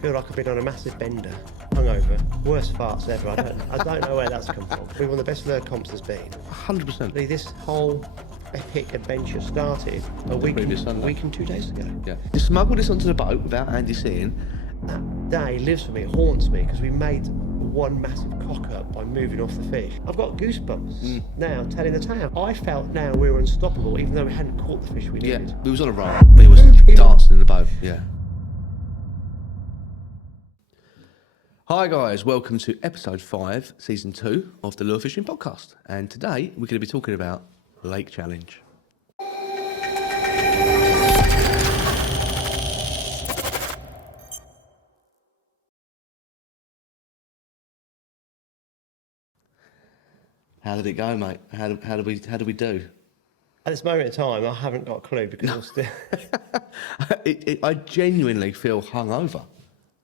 feel like I've been on a massive bender, hungover, worst farts ever. I don't know where that's come from. We won the best lure comps there's been. 100%. This whole epic adventure started a week and 2 days ago. Yeah. You smuggled this onto the boat without Andy seeing. That day lives for me, it haunts me, because we made one massive cock up by moving off the fish. I've got goosebumps now telling the tale. I felt now we were unstoppable, even though we hadn't caught the fish we needed. Yeah, we was on a roll. We was dancing in the boat, yeah. Hi guys, welcome to episode 5, season 2 of the Lure Fishing Podcast. And today we're going to be talking about Lake Challenge. How did it go, mate? How did we do? At this moment in time, I haven't got a clue because I'm still... I genuinely feel hungover.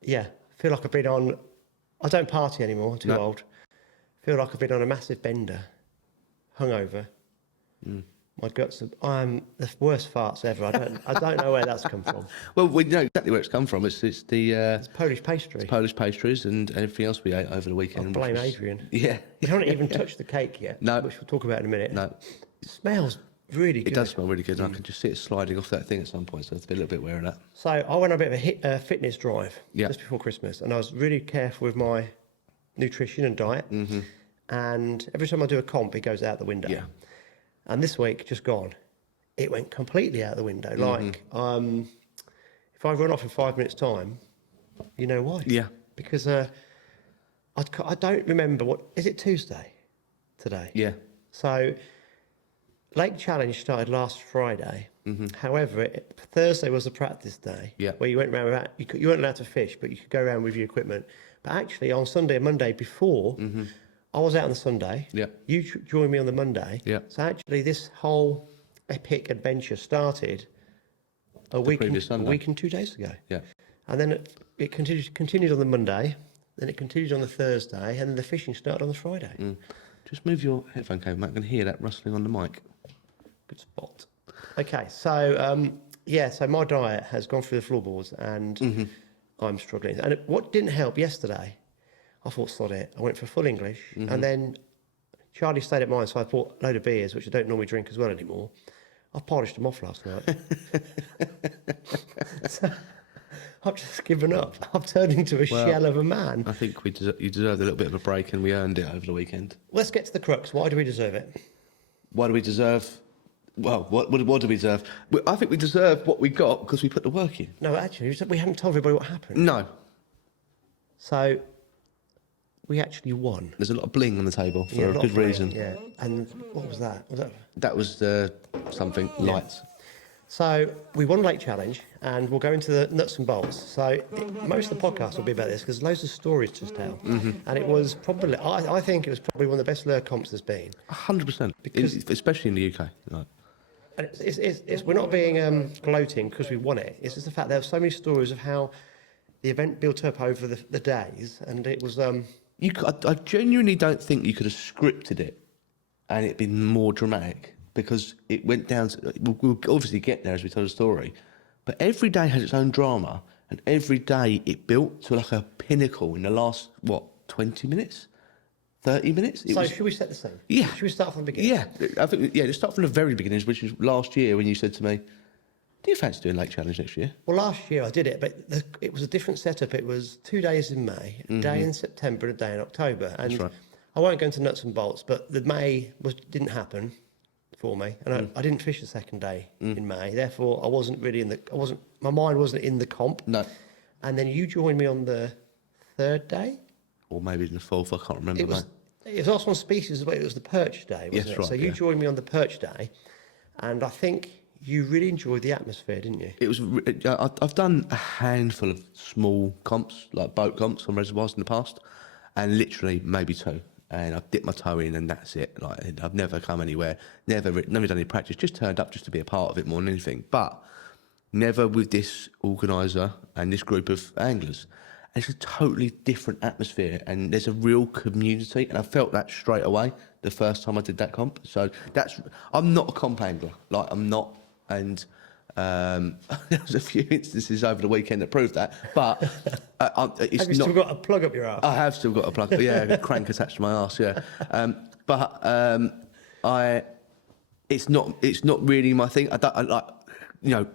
Yeah, I feel like I've been on... I don't party anymore, I'm too old. I feel like I've been on a massive bender, hungover. My guts I'm the worst farts ever. I don't know where that's come from. Well, we know exactly where it's come from. It's It's Polish pastry. It's Polish pastries and everything else we ate over the weekend. I blame Adrian. Yeah. You haven't even touched the cake yet, No. which we'll talk about in a minute. No. It smells really good. It does smell really good. I can just see it sliding off that thing at some point, so I have to be a little bit aware of that. So I went on a bit of a fitness drive Yeah. just before Christmas, and I was really careful with my nutrition and diet. And every time I do a comp, it goes out the window. Yeah. And this week, just gone, it went completely out the window. Like, if I run off in 5 minutes' time, you know why? Yeah. Because I don't remember is it Tuesday today? Yeah. So, Lake Challenge started last Friday. However, Thursday was a practice day. Yeah. Where you went around without, you weren't allowed to fish, but you could go around with your equipment. But actually, on Sunday and Monday before, I was out on the Sunday. Yeah. You joined me on the Monday. Yeah. So actually, this whole epic adventure started a week and 2 days ago. Yeah. And then it continued on the Monday, then it continued on the Thursday, and then the fishing started on the Friday. Just move your headphone cable, mate. I can hear that rustling on the mic. Good spot. Okay, so so my diet has gone through the floorboards, and I'm struggling. And what didn't help yesterday, I thought, sod it. I went for full English, and then Charlie stayed at mine, so I bought a load of beers, which I don't normally drink as well anymore. I polished them off last night. So I've just given up. I've turned into a shell of a man. I think you deserved a little bit of a break, and we earned it over the weekend. Let's get to the crux. Why do we deserve it? Why do we deserve... Well, what do we deserve? I think we deserve what we got because we put the work in. No, actually, we haven't told everybody what happened. No. So we actually won. There's a lot of bling on the table for a good reason. Yeah. And what was that? That was something, lights. So we won Lake Challenge, and we'll go into the nuts and bolts. So most of the podcast will be about this because loads of stories to tell. And it was probably, I think it was probably one of the best lure comps there's been. 100%. Because- Especially in the UK. Right. And we're not being gloating because we won it. It's just the fact there are so many stories of how the event built up over the days, and it was... I genuinely don't think you could have scripted it and it'd been more dramatic because it went down to... We'll obviously get there as we tell the story, but every day has its own drama, and every day it built to like a pinnacle in the last, 20 minutes? 30 minutes? Should we set the scene? Yeah. Should we start from the beginning? Yeah, I think, let's start from the very beginning, which was last year when you said to me, do you fancy doing Lake Challenge next year? Well, last year I did it, but it was a different setup. It was 2 days in May, a day in September, and a day in October. And That's right. I won't go into nuts and bolts, but the May didn't happen for me, and I didn't fish the second day in May. Therefore, I wasn't really my mind wasn't in the comp. No. And then you joined me on the third day. Or maybe in the fourth, I can't remember. It was also on species, but it was the perch day, wasn't Yes, it? right, So you yeah. joined me on the perch day, and I think you really enjoyed the atmosphere, didn't you? It was. I've done a handful of small comps, like boat comps on reservoirs in the past, and literally maybe 2. And I've dipped my toe in, and that's it. Like I've never come anywhere, never done any practice. Just turned up just to be a part of it more than anything. But never with this organiser and this group of anglers. And it's a totally different atmosphere, and there's a real community, and I felt that straight away the first time I did that comp. So I'm not a comp angler, like I'm not, and there was a few instances over the weekend that proved that. But It's Have you not. still got a plug up your ass? I have still got a plug. Yeah, a crank attached to my arse. Yeah, it's not really my thing. I like,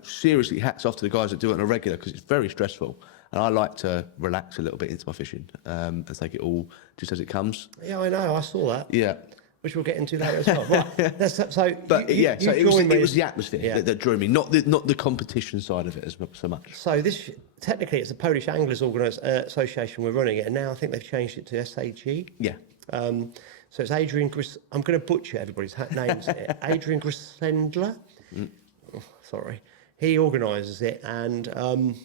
seriously, hats off to the guys that do it on a regular because it's very stressful, and I like to relax a little bit into my fishing and take it all just as it comes. Yeah, I know. I saw that. Yeah. Which we'll get into later as well. Right. So It was the atmosphere Yeah. that drew me, not the competition side of it so much. So this technically it's the Polish Anglers Association we're running it, and now I think they've changed it to SAG. Yeah. So it's Adrian I'm going to butcher everybody's names here. Adrian Grissendler. Oh, sorry. He organises it, and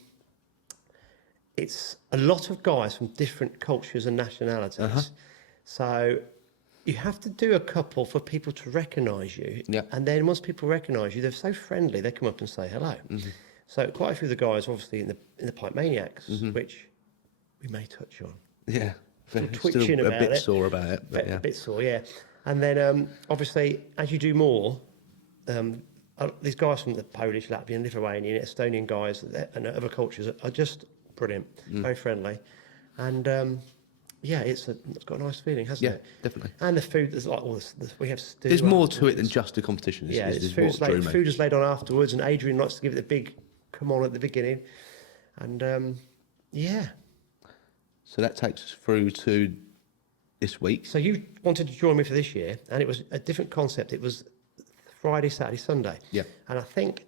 it's a lot of guys from different cultures and nationalities. So you have to do a couple for people to recognise you. Yeah. And then once people recognise you, they're so friendly, they come up and say hello. So quite a few of the guys, obviously, in the Pipe Maniacs, which we may touch on. Yeah. Still twitching a about bit it. sore about it. But yeah. A bit sore, yeah. And then, obviously, as you do more, these guys from the Polish, Latvian, Lithuanian, Estonian guys and other cultures are just brilliant, very friendly. And, yeah, it's got a nice feeling, hasn't it? Yeah, definitely. And the food, there's like we have stew. There's more to it than just a competition. Yeah, food is laid on afterwards, and Adrian likes to give it the big come on at the beginning. And, yeah. So that takes us through to this week. So you wanted to join me for this year, and it was a different concept. It was Friday, Saturday, Sunday. Yeah. And I think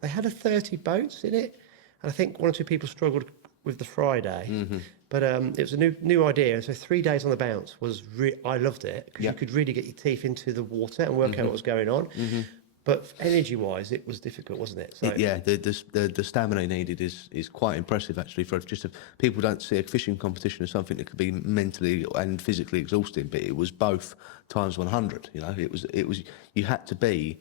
they had 30 boats in it, and I think one or two people struggled with the Friday. But it was a new idea, and so 3 days on the bounce was I loved it because you could really get your teeth into the water and work out what was going on. But energy-wise, it was difficult, wasn't it? So the stamina needed is quite impressive actually. People don't see a fishing competition as something that could be mentally and physically exhausting, but it was both times 100. It was you had to be.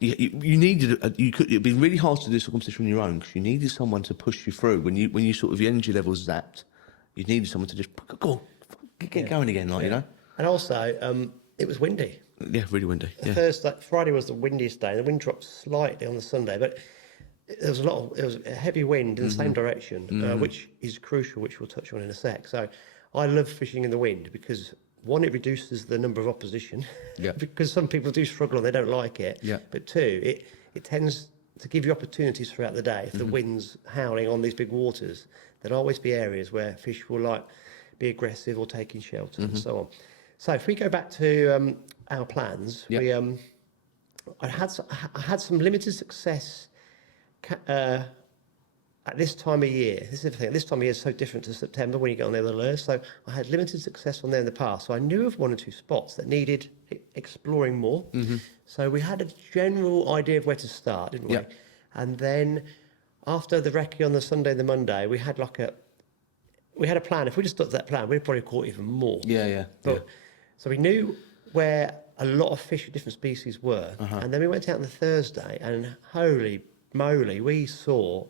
You needed it'd be really hard to do this competition on your own because you needed someone to push you through when your sort of your energy levels zapped. You needed someone to just go on, get going again, And also, it was windy. Yeah, really windy. Yeah. Friday was the windiest day. The wind dropped slightly on the Sunday, but there was a heavy wind in the same direction, which is crucial, which we'll touch on in a sec. So I love fishing in the wind because one, it reduces the number of opposition, because some people do struggle and they don't like it. Yeah. But two, it tends to give you opportunities throughout the day. If the wind's howling on these big waters, there'll always be areas where fish will be aggressive or taking shelter and so on. So if we go back to our plans, I had some limited success at this time of year. This is the thing. This time of year is so different to September when you get on there with the lures. So I had limited success on there in the past. So I knew of one or two spots that needed exploring more. So we had a general idea of where to start, didn't we? Yeah. And then after the recce on the Sunday and the Monday, we had a plan. If we just stuck to that plan, we'd probably caught even more. So we knew where a lot of fish of different species were. And then we went out on the Thursday, and holy moly, we saw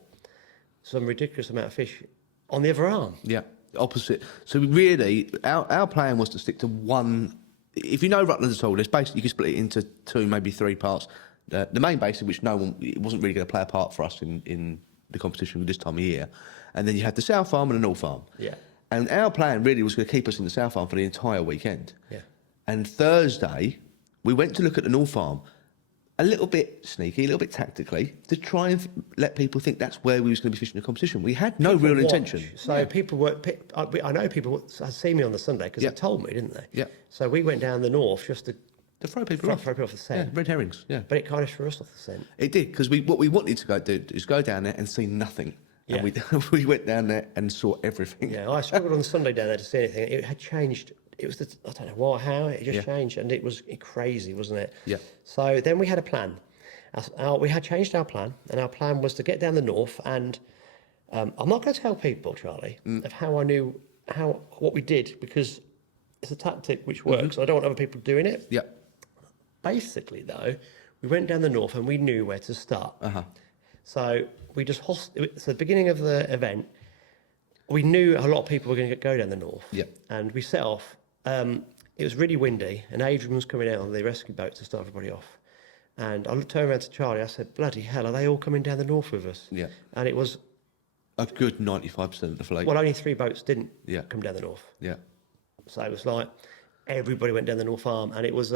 some ridiculous amount of fish on the other arm. Yeah, opposite. So really, our plan was to stick to one. If you know Rutland at all, there's basically you can split it into 2, maybe 3 parts. The main basin, which it wasn't really going to play a part for us in the competition this time of year, and then you had the South Arm and the North Arm. Yeah. And our plan really was going to keep us in the South Arm for the entire weekend. Yeah. And Thursday, we went to look at the North Arm, a little bit sneaky, a little bit tactically, to try and let people think that's where we was going to be fishing the competition. We had no real intention. So people were. I know people had seen me on the Sunday because they told me, didn't they? Yeah. So we went down the north just to throw people off. Throw people off the scent. Yeah, red herrings. Yeah. But it kind of threw us off the scent. It did because what we wanted to do is go down there and see nothing. Yeah. And we went down there and saw everything. Yeah, I struggled on the Sunday down there to see anything. It had changed. It was I don't know why, how it just changed, and it was crazy, wasn't it? Yeah. So then we had a plan. We had changed our plan, and our plan was to get down the north. And I'm not going to tell people, Charlie, of how I knew what we did because it's a tactic which works. I don't want other people doing it. Yeah. Basically, though, we went down the north and we knew where to start. So we just so the beginning of the event, we knew a lot of people were going to go down the north. Yeah. And we set off. It was really windy, and Adrian was coming out on the rescue boat to start everybody off. And I turned around to Charlie. I said, "Bloody hell, are they all coming down the north with us?" Yeah. And it was A good 95% of the fleet. Well, only 3 boats didn't Yeah. come down the north. Yeah. So it was like everybody went down the North Arm, and it was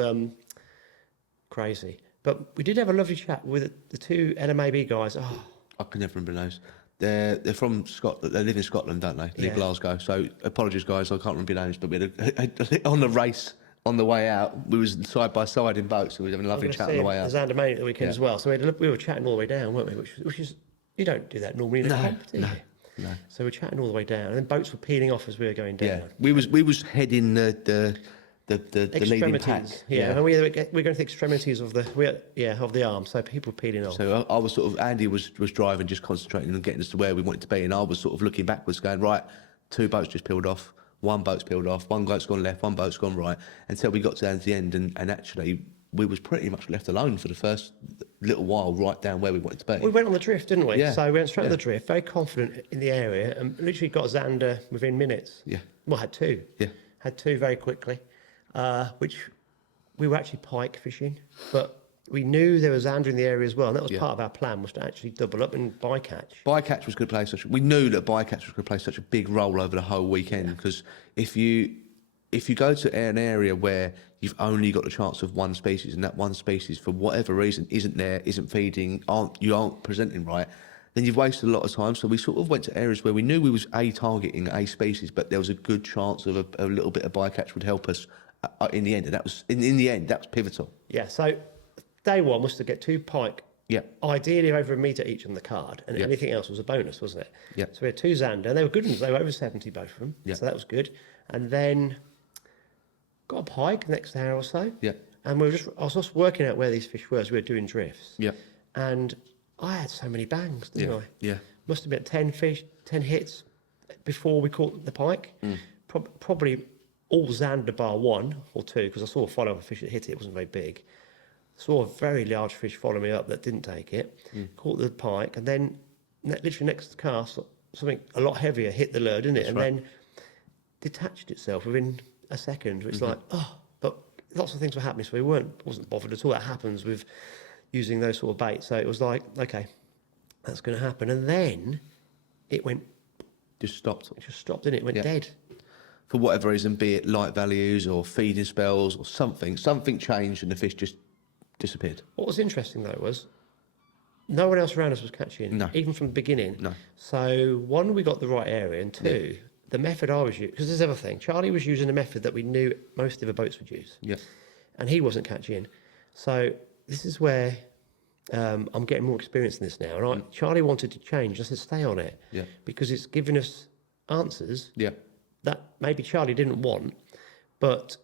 crazy. But we did have a lovely chat with the 2 NMAB guys. Oh, I can never remember those. They're from Scotland. They live in Scotland, don't they? Near Yeah. Glasgow. So apologies, guys. I can't remember your names, but we had on the race on the way out. We was side by side in boats, and we were having a lovely chat on the way out. Xander Main at the weekend Yeah. as well. So we were chatting all the way down, weren't we? Which is you don't do that normally in a comp, do you? No. So we're chatting all the way down, and then boats were peeling off as we were going down. Yeah, we was heading the leading pack. Yeah, and we're going to the extremities of the arm, so people were peeling off. So I was sort of, Andy was driving, just concentrating on getting us to where we wanted to be, and I was sort of looking backwards, going, right, 2 boats just peeled off, 1 boat's peeled off, 1 boat's gone left, 1 boat's gone right, until we got down to the end, and actually we was pretty much left alone for the first little while, right down where we wanted to be. We went on the drift, didn't we? Yeah. So we went straight on the drift, very confident in the area, and literally got Xander within minutes. Yeah. Well, had 2. Yeah. Had 2 very quickly, which we were actually pike fishing, but we knew there was Xander in the area as well, and that was part of our plan, was to actually double up and bycatch. Bycatch was going to play we knew that bycatch was going to play such a big role over the whole weekend, because if you go to an area where you've only got the chance of one species, and that one species for whatever reason isn't there, isn't feeding, you aren't presenting right, then you've wasted a lot of time. So we sort of went to areas where we knew we was targeting a species, but there was a good chance of a little bit of bycatch would help us in the end, and that was in the end that was pivotal. Yeah. So day one was to get 2 pike. Yeah. Ideally over a metre each on the card, and Yeah. anything else was a bonus, wasn't it? Yeah. So we had 2 Xander, and they were good ones. They were over 70, both of them. Yeah. So that was good. And then got a pike the next hour or so. Yeah. And I was just working out where these fish were as we were doing drifts. Yeah. And I had so many bangs, didn't Yeah. I? Yeah. Must have been 10 fish, 10 hits before we caught the pike. Probably all Xander bar 1 or 2, because I saw a follow-up fish that hit it. It wasn't very big. Saw a very large fish follow me up that didn't take it. Caught the pike, and then literally next to the cast, something a lot heavier hit the lure, didn't it? That's and right. then detached itself within a second. It's like, but lots of things were happening, so we wasn't bothered at all. That happens with using those sort of baits. So it was like, okay, that's going to happen. And then it went, Just stopped. it just stopped, didn't it? It went Yeah. dead. For whatever reason, be it light values or feeding spells or something changed and the fish just disappeared. What was interesting though was no one else around us was catching, No. even from the beginning. No. So one, we got the right area, and 2, the method I was using, because there's another thing. Charlie was using a method that we knew most of the boats would use, Yeah. and he wasn't catching. So this is where I'm getting more experience in this now. And Charlie wanted to change. I said, stay on it, Yeah. because it's giving us answers Yeah. that maybe Charlie didn't want, but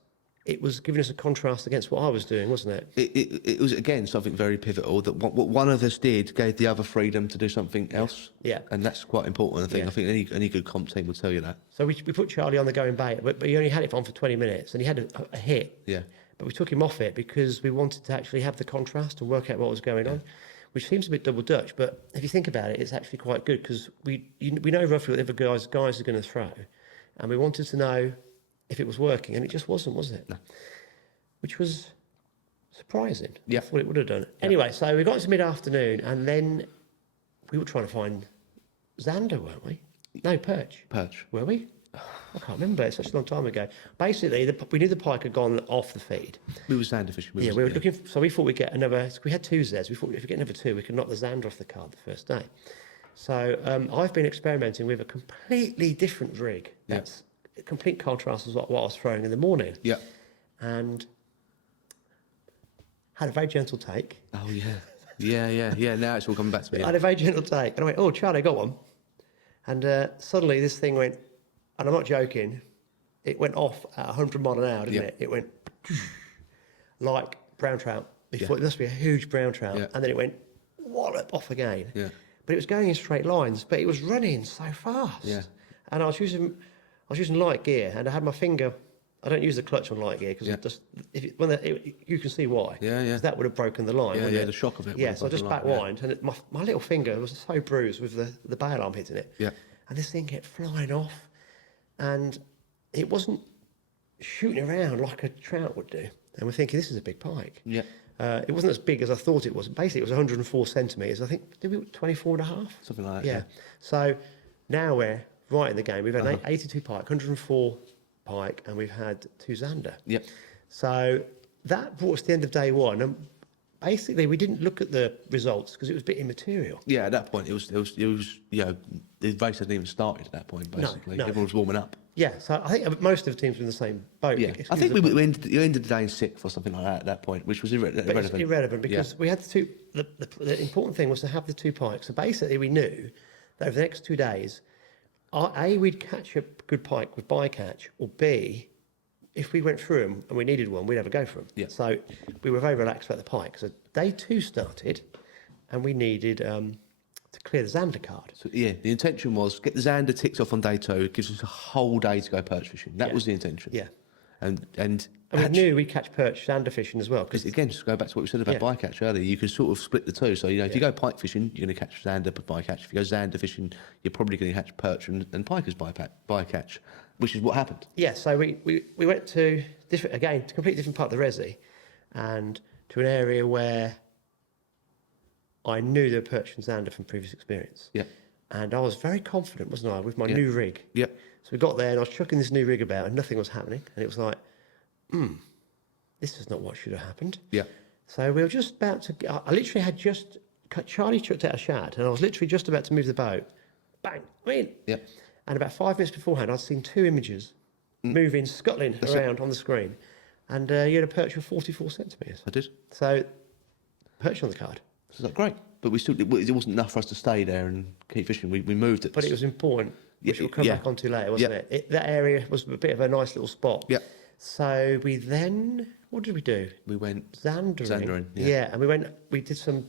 it was giving us a contrast against what I was doing, wasn't it? It was, again, something very pivotal that what one of us did gave the other freedom to do something else. Yeah. And that's quite important, I think. Yeah. I think any good comp team will tell you that. So we put Charlie on the going bait, but he only had it on for 20 minutes, and he had a hit. Yeah. But we took him off it because we wanted to actually have the contrast and work out what was going on, which seems a bit double Dutch. But if you think about it, it's actually quite good, because we know roughly what the other guys are going to throw, and we wanted to know if it was working, and it just wasn't, was it? No. Which was surprising. Yeah. I thought it would have done. Anyway, so we got into mid-afternoon, and then we were trying to find Xander, weren't we? No, perch. Perch. Were we? I can't remember. It's such a long time ago. Basically, we knew the pike had gone off the feed. We were Xander fishing. We were looking. So we thought we'd get another. We had 2 Zs. We thought if we get another 2, we could knock the Xander off the card the first day. So I've been experimenting with a completely different rig. That's a complete contrast to what I was throwing in the morning. Yeah. And had a very gentle take. Oh, yeah. Yeah. Now it's all coming back to me. I had a very gentle take, and I went, "Oh, Charlie, I got one." And suddenly this thing went, and I'm not joking, it went off at 100 mile an hour, didn't it? It went like brown trout. Before it must be a huge brown trout, and then it went wallop off again. Yeah. But it was going in straight lines, but it was running so fast. Yeah. And I was using light gear, and I had my finger. I don't use the clutch on light gear because you can see why. Yeah. 'Cause that would have broken the line. wouldn't it? The shock of it. Yeah, so I just back wind, and my little finger was so bruised with the bail arm hitting it. Yeah. And this thing kept flying off, and it wasn't shooting around like a trout would do. And we're thinking, this is a big pike. Yeah. It wasn't as big as I thought it was. Basically, it was 104 centimetres. I think, did we 24 and a half? Something like that. Yeah. So Now we're right in the game. We've had 82 pike, 104 pike, and we've had 2 zander. Yep. So that brought us to the end of day 1, and basically we didn't look at the results because it was a bit immaterial. Yeah, at that point it was you know, the race hadn't even started at that point. Basically, no. everyone was warming up. Yeah, so I think most of the teams were in the same boat. Yeah, I think we ended the day in 6th or something like that at that point, which was irrelevant. But it's irrelevant because we had the 2. The important thing was to have the 2 pikes. So basically, we knew that over the next 2 days, A, we'd catch a good pike with bycatch, or B, if we went through them and we needed one, we'd have a go for them. Yeah. So we were very relaxed about the pike. So day 2 started, and we needed to clear the zander card. So yeah, the intention was get the zander ticked off on day 2. It gives us a whole day to go perch fishing. That was the intention. Yeah. And we knew we'd catch perch zander fishing as well. Because again, just go back to what we said about bycatch earlier, you can sort of split the two. So, you know, if you go pike fishing, you're going to catch zander by bycatch. If you go zander fishing, you're probably going to catch perch and pikers bycatch, which is what happened. Yeah, so we went to a completely different part of the Resi, and to an area where I knew there were perch and zander from previous experience. Yeah. And I was very confident, wasn't I, with my new rig. Yeah. So we got there and I was chucking this new rig about and nothing was happening. And it was like, this is not what should have happened. Yeah. So we were just about to, I literally had just, Charlie chucked out a shad and I was literally just about to move the boat. Bang, Yeah. And about 5 minutes beforehand, I'd seen 2 images moving, scuttling around on the screen. And you had a perch of 44 centimetres. I did. So, perch on the card. So that's great. But it wasn't enough for us to stay there and keep fishing. We moved it. But it was important, which we'll come back onto later, wasn't it? That area was a bit of a nice little spot. Yeah. So we then, what did we do? We went Zandering. yeah. And we did some,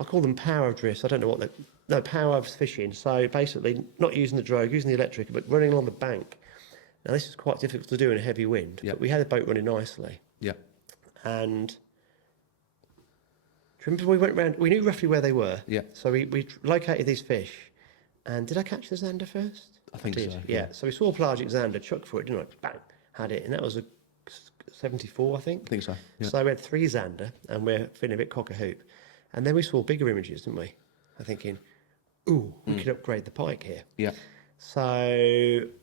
I call them power drifts. I don't know what power fishing. So basically, not using the drogue, using the electric, but running along the bank. Now, this is quite difficult to do in a heavy wind. Yeah. But we had the boat running nicely. Yeah. And do you remember we went round, we knew roughly where they were. Yeah. So we located these fish. And did I catch the zander first? I think did. so. Yeah. So we saw a pelagic zander, chuck for it, didn't I? Bang, had it. And that was a 74, I think. I think so. Yeah. So we had 3 zander and we're feeling a bit cock a hoop. And then we saw bigger images, didn't we? I'm thinking, ooh, we could upgrade the pike here. Yeah. So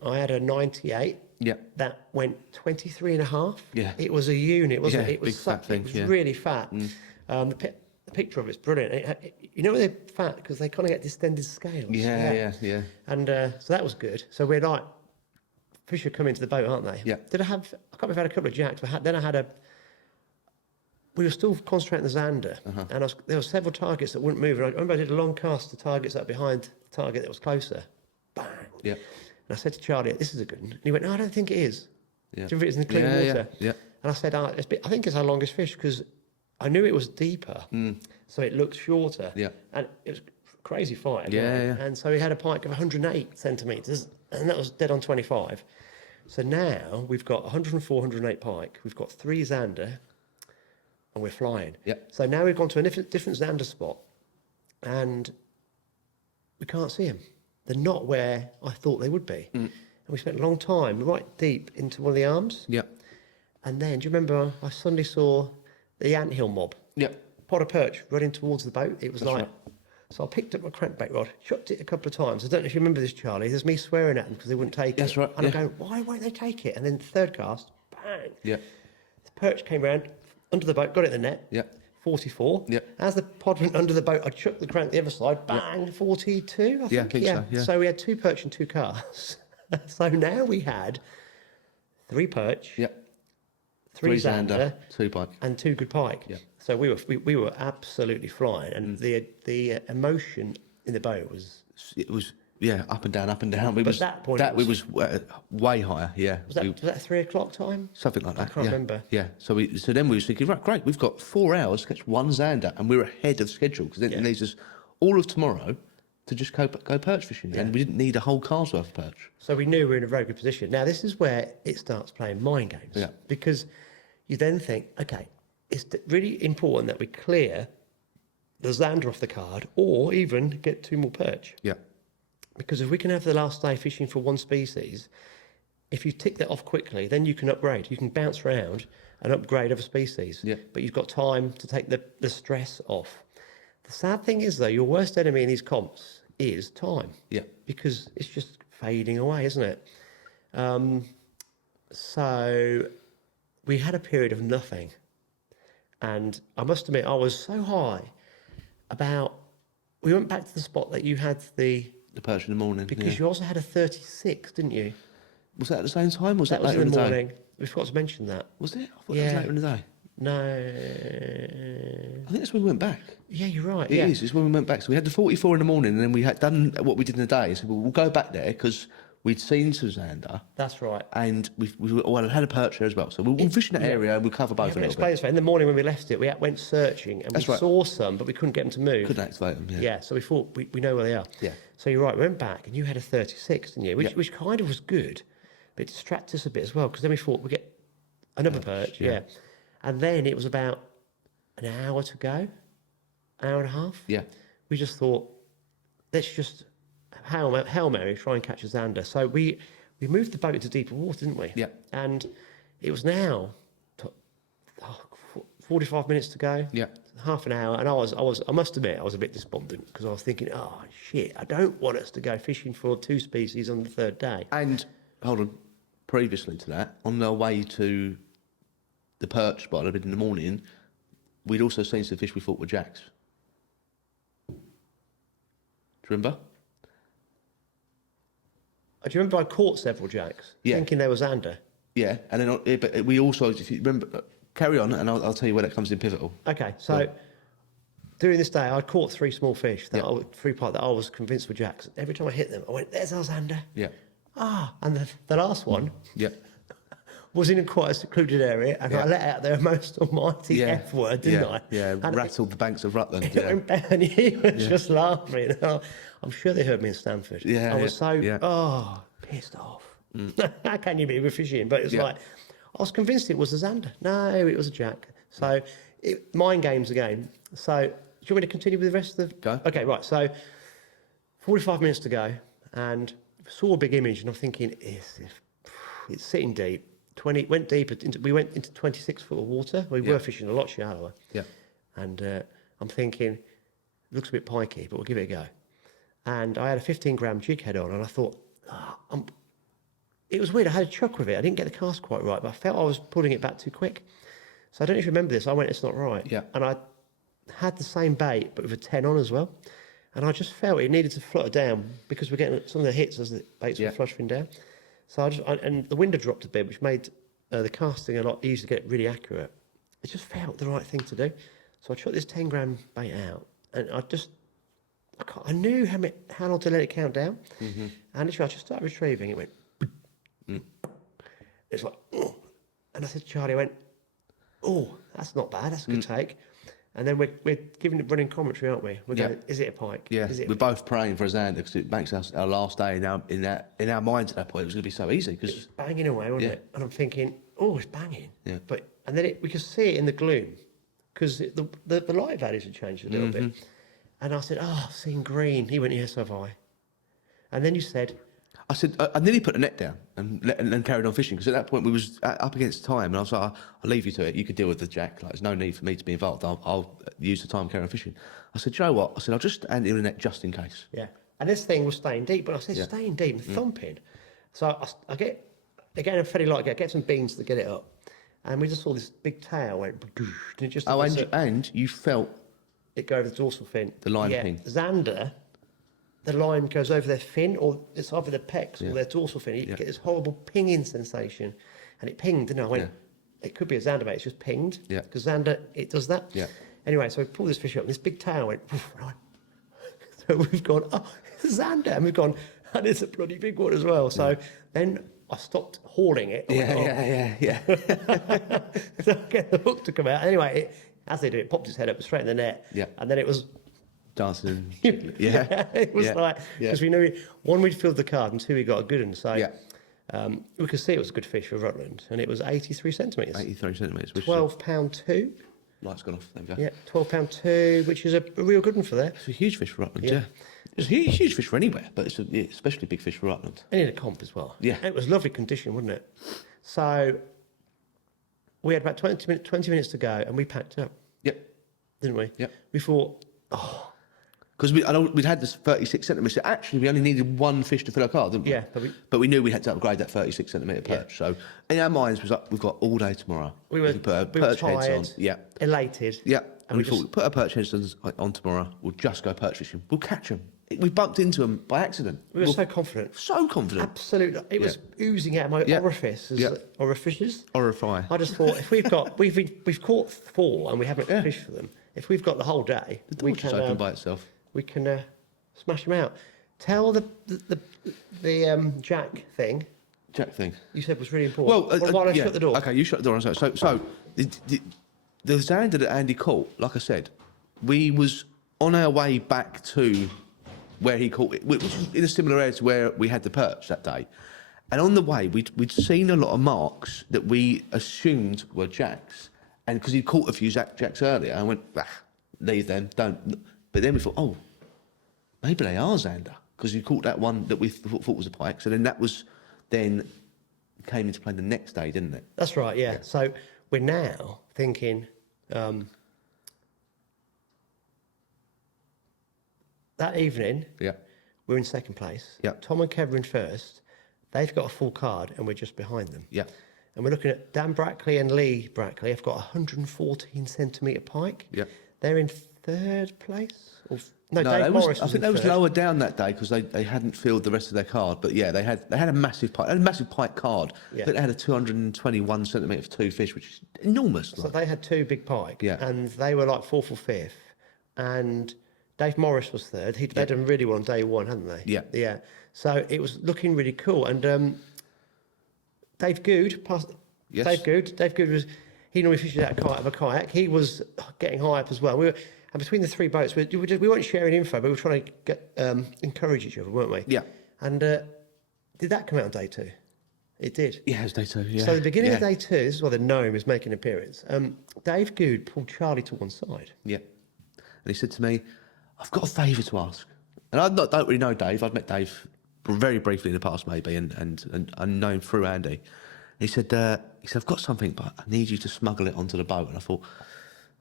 I had a 98. Yeah. That went 23 and a half. Yeah. It was a unit, wasn't Yeah, it? It was big fat thing, It was really fat. The picture of it's brilliant. You know they're fat because they kind of get distended scales. Yeah. And so that was good. So we're like, fish are coming to the boat, aren't they? Yeah. I can't remember if I had a couple of jacks, but then I had we were still concentrating the zander, and there were several targets that wouldn't move. And I remember I did a long cast to targets that were behind the target that was closer. Bang. Yeah. And I said to Charlie, this is a good one. And he went, no, I don't think it is. Yeah. Do you think it's in the clean water? Yeah. And I said, I think it's our longest fish because I knew it was deeper, so it looked shorter. Yeah. And it was a crazy fight. Yeah. And so he had a pike of 108 centimetres, and that was dead on 25. So now we've got 104, 108 pike. We've got 3 zander, and we're flying. Yeah. So now we've gone to a different zander spot, and we can't see them. They're not where I thought they would be. And we spent a long time right deep into one of the arms. Yeah. And then, do you remember I suddenly saw the anthill mob? Yeah. Pot of perch running towards the boat. It was That's like, right. so I picked up my crankbait rod, chucked it a couple of times. I don't know if you remember this, Charlie. There's me swearing at them because they wouldn't take it. That's right, And I'm yeah. going, why won't they take it? And then third cast, bang. Yeah. The perch came round under the boat, got it in the net. Yeah. 44. Yeah. As the pod went under the boat, I chucked the crank the other side, bang, 42, I think. I think so, yeah. So we had 2 perch and 2 casts. So now we had 3 perch, Yeah. 3 zander, 2 pike. and 2 good pike. Yeah. So we were absolutely flying, and the emotion in the boat was. It was up and down. But at that point we was way higher. Yeah. Was that 3 o'clock time? Something like that. I can't remember. Yeah. So then we were thinking, right, great, we've got 4 hours to catch 1 zander, and we're ahead of schedule because then it needs us all of tomorrow to just go perch fishing, and we didn't need a whole car's worth of perch. So we knew we were in a very good position. Now this is where it starts playing mind games. Yeah. Because you then think, okay, it's really important that we clear the zander off the card, or even get 2 more perch. Yeah. Because if we can have the last day fishing for one species, if you tick that off quickly, then you can upgrade. You can bounce around and upgrade other species. Yeah. But you've got time to take the stress off. The sad thing is, though, your worst enemy in these comps is time. Yeah. Because it's just fading away, isn't it? So we had a period of nothing. And I must admit, I was so high about... We went back to the spot that you had the perch in the morning. because you also had a 36, didn't you? Was that at the same time, or was that was later in the day? morning. We forgot to mention that. Was it? I thought it was later in the day. No. I think that's when we went back. Yeah, you're right. It is. It's when we went back. So we had the 44 in the morning, and then we had done what we did in the day. So we'll go back there because we'd seen Susander. That's right. And we had a perch there as well. So we'll fish in that area and we'll cover both a little bit. In the morning when we left it, we went searching and we saw some, but we couldn't get them to move. Couldn't activate them, Yeah, so we thought we know where they are. Yeah. So you're right, we went back and you had a 36, didn't you? Which kind of was good, but it distracted us a bit as well because then we thought we'd get another perch. Yeah. And then it was about an hour to go, hour and a half. Yeah. We just thought, let's just Hail Mary, try and catch a Xander. So we moved the boat into deeper water, didn't we? Yeah. And it was now 45 minutes to go. Yeah. Half an hour, and I must admit, I was a bit despondent because I was thinking, oh shit, I don't want us to go fishing for 2 species on the 3rd day. And hold on, previously to that, on our way to the perch spot a bit in the morning, we'd also seen some fish we thought were jacks. Do you remember? Do you remember I caught several jacks, thinking they were Xander? Yeah, and then but we also, if you remember, carry on, and I'll tell you where that comes in pivotal. Okay, so during this day, I caught 3 small fish, that I was convinced were jacks. Every time I hit them, I went, "There's our Xander." Yeah. And the last one. Yeah. Was in quite a secluded area, and I let out the most almighty F word, didn't I? Yeah, and rattled the banks of Rutland. And he was just laughing. I'm sure they heard me in Stanford. Yeah, I was pissed off. How can you be with fishing? But it's like, I was convinced it was a Xander. No, it was a jack. So, mind games again. So, do you want me to continue with the rest of the... Go. Okay, right. So, 45 minutes to go, and saw a big image, and I'm thinking, it's sitting deep. We went into 26 foot of water. We were fishing a lot shallower. Yeah. And I'm thinking, looks a bit pikey, but we'll give it a go. And I had a 15-gram jig head on, and I thought, it was weird. I had a chuck with it. I didn't get the cast quite right, but I felt I was pulling it back too quick. So I don't know if you remember this. I went, it's not right. Yeah. And I had the same bait, but with a 10 on as well. And I just felt it needed to flutter down because we're getting some of the hits as the baits were fluttering down. So and the wind had dropped a bit, which made the casting a lot easier to get really accurate. It just felt the right thing to do. So I chucked this 10-gram bait out, and I knew how long to let it count down. Mm-hmm. And literally, I just started retrieving. It went. It's like, oh. And I said to Charlie, I went, oh, that's not bad. That's a good take. And then we're giving it running commentary, aren't we? We're going, is it a pike? Yeah, we're both praying for a Xander because it makes us our last day in our minds at that point. It was going to be so easy because it's banging away, wasn't it? And I'm thinking, oh, it's banging. Yeah. And then we could see it in the gloom because the light values had changed a little bit. And I said, oh, I've seen green. He went, yes, have I. And then you said, I said, I nearly put the net down and carried on fishing because at that point we was up against time, and I was like, I'll leave you to it. You can deal with the jack. Like, there's no need for me to be involved. I'll use the time carrying on fishing. I said, you know what? I said, I'll just hand it in the net just in case. Yeah. And this thing was staying deep, but I said, staying deep and thumping. So I get, again, a fairly light, I get some beans to get it up. And we just saw this big tail went, and it just... and you felt... It go over the dorsal fin. The line ping. Xander... The line goes over their fin, or it's either their pecs or their dorsal fin. You get this horrible pinging sensation. And it pinged, didn't it? I went, it could be a Xander, mate. It's just pinged. Yeah. Because Xander, it does that. Yeah. Anyway, so we pulled this fish up, and this big tail went, right. So we've gone, oh, it's a Xander. And we've gone, and it's a bloody big one as well. So then I stopped hauling it. Yeah. So I get the hook to come out. Anyway, as they do, it popped its head up straight in the net. Yeah. And then it was... dancing. It was like, because we knew, one, we'd filled the card, and two, we got a good one. So we could see it was a good fish for Rutland, and it was 83 centimetres. 83 centimetres. £12 2. Light's gone off. There we go. Yeah, £12 2, which is a real good one for there. It's a huge fish for Rutland, yeah. It's a huge fish for anywhere, but it's especially big fish for Rutland. And in a comp as well. Yeah. And it was lovely condition, wasn't it? So we had about 20 minutes to go, and we packed up. Yep. Didn't we? Yep. We thought, Because we'd had this 36 centimetre. So actually, we only needed one fish to fill our card, didn't we? Yeah, but we knew we had to upgrade that 36 centimetre perch. So in our minds, was like, we've got all day tomorrow. We were can put our we perch were tired, heads on. Yeah. elated. Yeah. And we just- thought, put our perch heads on tomorrow. We'll just go perch fishing. We'll catch them. We bumped into them by accident. We were so confident. So confident. Absolutely. It was oozing out of my orifices. Orifices? Orify. I just thought, if we've caught 4 and we haven't fished for them, if we've got the whole day, The door just opened by itself. we can smash them out. Tell the jack thing Jack thing. you said was really important. Well, why don't I yeah. shut the door? Okay, you shut the door. So the Xander that Andy caught, like I said, we was on our way back to where he caught it, which was in a similar area to where we had the perch that day. And on the way, we'd seen a lot of marks that we assumed were jacks. And because he'd caught a few jacks earlier, I went, leave them, don't. But then we thought, oh, maybe they are Xander, because he caught that one that we thought was a pike. So then that was came into play the next day, didn't it? That's right, yeah. So we're now thinking that evening, we're in second place. Yeah. Tom and Kev are in first. They've got a full card and we're just behind them. Yeah. And we're looking at Dan Brackley and Lee Brackley have got 114 centimetre pike. Yeah. They're in third place? No, No, Dave Morris I think in they was third. lower down that day because they hadn't filled the rest of their card. But yeah, they had a massive pike, card. Yeah. I think they had a 221 centimetre for 2 fish, which is enormous. So they had 2 big pike. Yeah. And they were like 4th or 5th. And Dave Morris was third. They'd done really well on day 1, hadn't they? Yeah. Yeah. So it was looking really cool. And Dave Good passed. Yes. Dave Good was. He normally fishes out of a kayak. He was getting high up as well. And between the 3 boats, we weren't sharing info, but we were trying to get encourage each other, weren't we? Yeah. And did that come out on day 2? It did. Yeah, it was day 2. Yeah. So the beginning of day 2, this is where the gnome is making an appearance. Dave Good pulled Charlie to one side. Yeah. And he said to me, I've got a favour to ask. And I don't really know Dave. I'd met Dave very briefly in the past, maybe, and I know him through Andy. He said, I've got something, but I need you to smuggle it onto the boat. And I thought,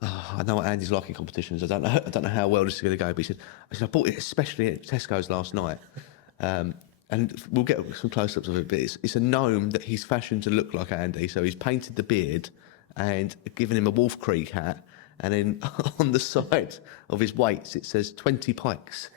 I know what Andy's like in competitions. I don't know how well this is going to go. But he said, I bought it especially at Tesco's last night. And we'll get some close-ups of it, but it's a gnome that he's fashioned to look like Andy. So he's painted the beard and given him a Wolf Creek hat. And then on the side of his weights, it says 20 pikes.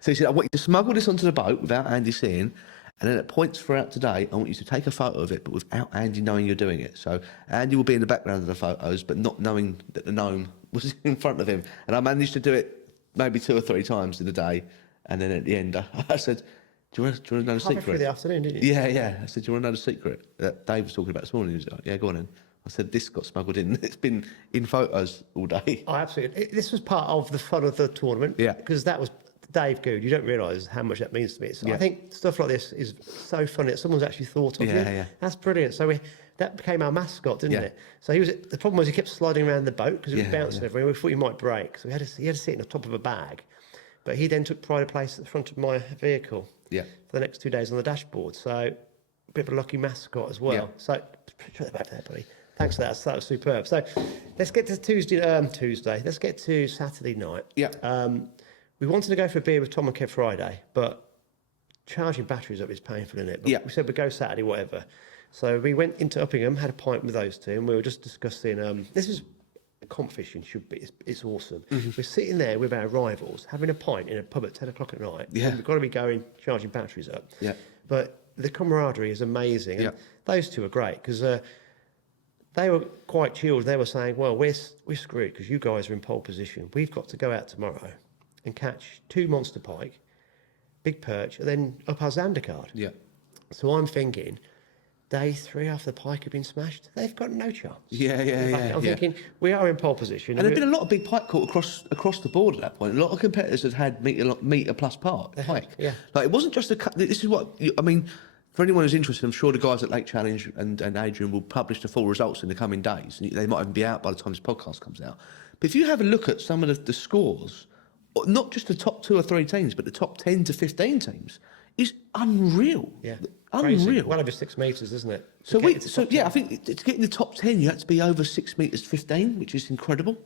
So he said, I want you to smuggle this onto the boat without Andy seeing. And then at points throughout today, I want you to take a photo of it, but without Andy knowing you're doing it. So Andy will be in the background of the photos, but not knowing that the gnome was in front of him. And I managed to do it maybe 2 or 3 times in the day. And then at the end, I said, do you want to know the Halfway secret? through the afternoon, didn't you? Yeah. I said, do you want to know the secret that Dave was talking about this morning? He was like, yeah, go on then. I said, this got smuggled in. It's been in photos all day. Oh, absolutely. This was part of the fun of the tournament. Yeah. Because that was Dave Good. You don't realise how much that means to me. So I think stuff like this is so funny that someone's actually thought of it. Yeah. That's brilliant. So that became our mascot, didn't Yeah. it? So the problem was he kept sliding around the boat because it was bouncing everywhere. We thought he might break. So he had to sit on the top of a bag. But he then took pride of place at the front of my vehicle Yeah. for the next 2 days on the dashboard. So a bit of a lucky mascot as well. Yeah. So put that back there, buddy. Thanks for that. That was superb. So let's get to Tuesday. Let's get to Saturday night. Yeah. We wanted to go for a beer with Tom and Kev Friday, but charging batteries up is painful, isn't it? But we said we'd go Saturday, whatever. So we went into Uppingham, had a pint with those 2, and we were just discussing. This is comp fishing should be. It's awesome. We're sitting there with our rivals, having a pint in a pub at 10 o'clock at night. Yeah. We've got to be going charging batteries up. Yeah. But the camaraderie is amazing. And those 2 are great because they were quite chilled. They were saying, well, we're screwed because you guys are in pole position. We've got to go out tomorrow and catch 2 monster pike, big perch, and then up our Xander card. Yeah. So I'm thinking, day 3 after the pike have been smashed, they've got no chance. I'm thinking, we are in pole position. And there'd been a lot of big pike caught across the board at that point. A lot of competitors had metre plus pike. Yeah. Like, it wasn't just this is what, I mean, for anyone who's interested, I'm sure the guys at Lake Challenge and Adrian will publish the full results in the coming days. They might even be out by the time this podcast comes out. But if you have a look at some of the scores, not just the top 2 or 3 teams, but the top 10 to 15 teams, is unreal. Yeah. Unreal. Crazy. Well over 6 metres, isn't it? I think to get in the top 10, you had to be over 6 metres 15, which is incredible.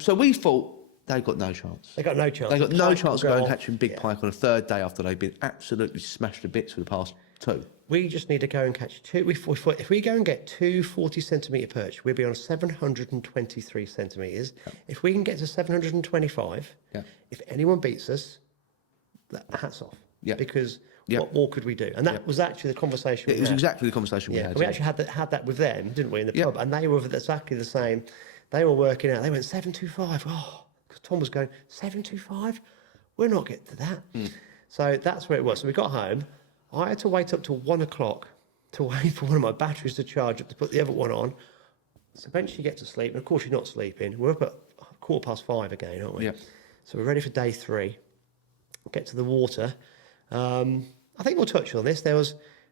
So we thought, they got no chance. They got no chance. They got The no pike chance will of go going off. catching big pike on a third day after they've been absolutely smashed to bits for the past 2. We just need to go and catch two. If we go and get two 40-centimetre perch, we'll be on 723 centimetres. If we can get to 725, if anyone beats us, hats off. Because what more could we do? And that was actually the conversation we had. It was exactly the conversation we had. We actually had that with them, didn't we, in the pub? And they were exactly the same. They were working out. They went 725. Oh, because Tom was going 725. We're not getting to that. So that's where it was. So we got home. I had to wait up till 1 o'clock to wait for one of my batteries to charge up to put the other one on. So eventually you get to sleep. And of course, you're not sleeping. We're up at 5:15 again, aren't we? Yeah. So we're ready for day 3. Get to the water. I think we'll touch on this.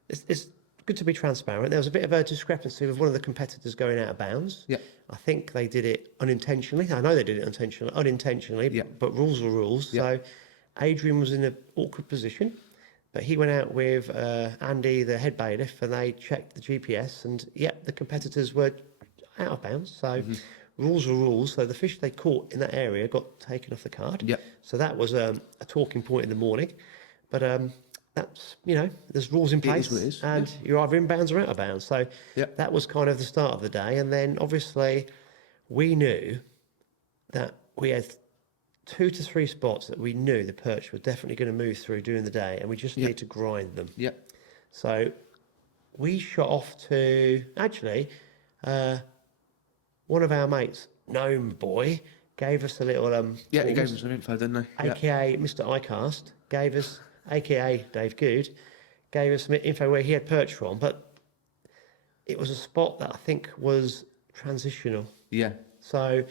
It's good to be transparent. There was a bit of a discrepancy with one of the competitors going out of bounds. Yeah. I think they did it unintentionally. I know they did it unintentionally, but rules are rules. Yeah. So Adrian was in an awkward position. But he went out with Andy, the head bailiff, and they checked the GPS, and the competitors were out of bounds. So rules are rules. So the fish they caught in that area got taken off the card. Yep. So that was a talking point in the morning. But that's, there's rules in place, It is what it is. and you're either in bounds or out of bounds. So that was kind of the start of the day. And then obviously we knew that we had 2 to 3 spots that we knew the perch were definitely going to move through during the day, and we just need to grind them. Yeah. So we shot off to, actually, one of our mates, Gnome Boy, gave us a little... he gave us some info, didn't they? AKA Mr. iCast, gave us, AKA Dave Good, gave us some info where he had perch from, but it was a spot that I think was transitional. Yeah. So...